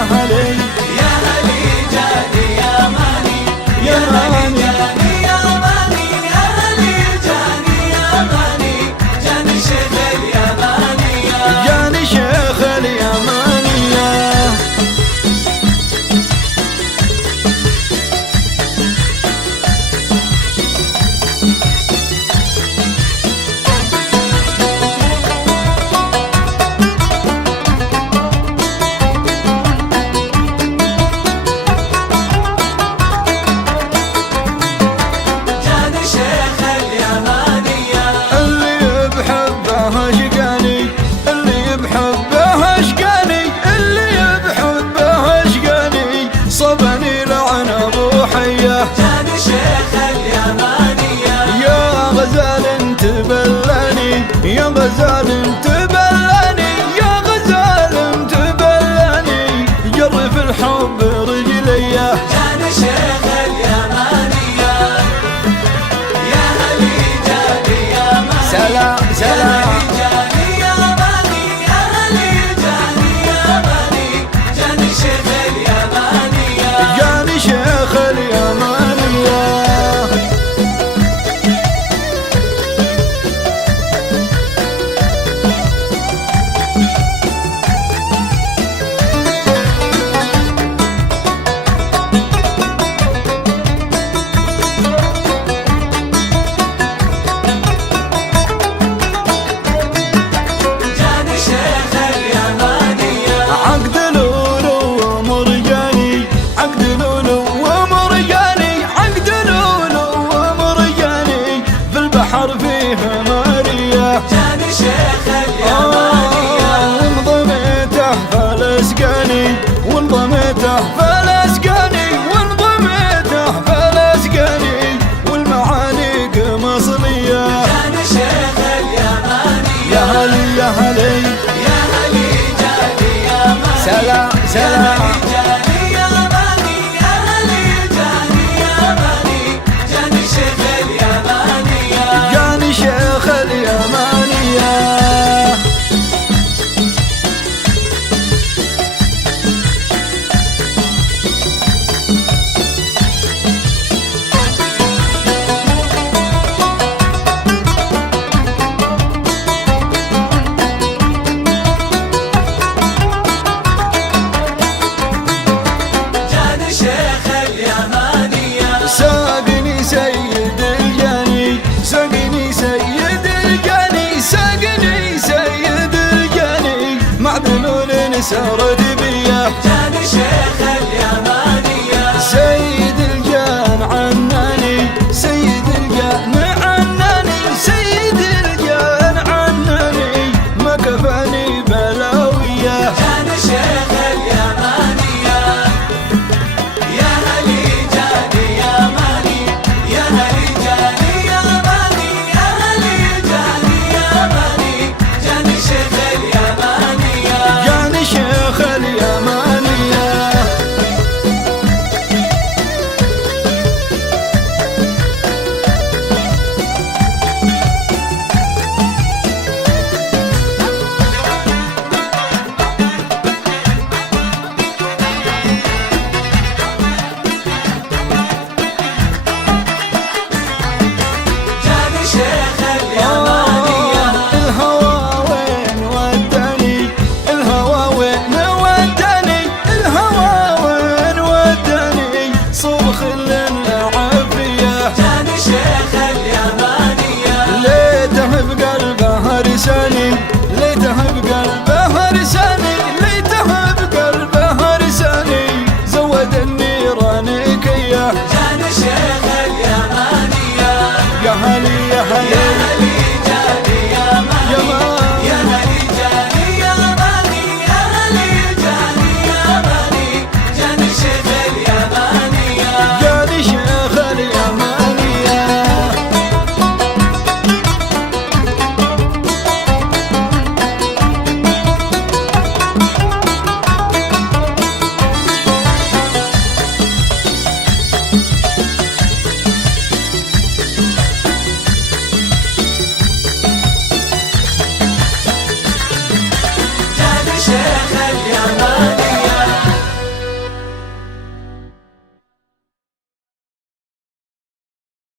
يا هلي يا هلي جاني يا ماني يا ماني جاني يا ماني يا هلي جاني يا ماني جاني شيخ اليمانية جاني شيخ اليمانية صبني لعن ابو حيه جاني شيخ اليمانية يا غزال تبلني يا غزال تبلني يا غزال تبلني جري في الحب رجلي جاني شيخ اليمانية يا هلي جاني يا ماني سلام سلام جاني يا ماني يا هلي جاني يا ماني جاني شيخ اليمانية جاني شيخ اليمانية جاني شيخ اليمانية عقد لولو ومرجاني عقد لولو ومرجاني عقد لولو ومرجاني في البحر فيه مارية جاني شيخ اليمانية وانضميته فلسقاني وانضميته فلسقاني وانضميته فلسقاني والمعانيق مصرية جاني شيخ اليمانية يا هلي يا هلي يا هلي جاني يا ماني سلام سلام جاني يا ماني يا هلي جاني يا ماني جاني شيخ اليمانية جاني شيخ اليمانية جاني شيخ اليمانية ساقني سيد الجاني ساقني سيد الجاني ساقني سيد الجاني معدن سارت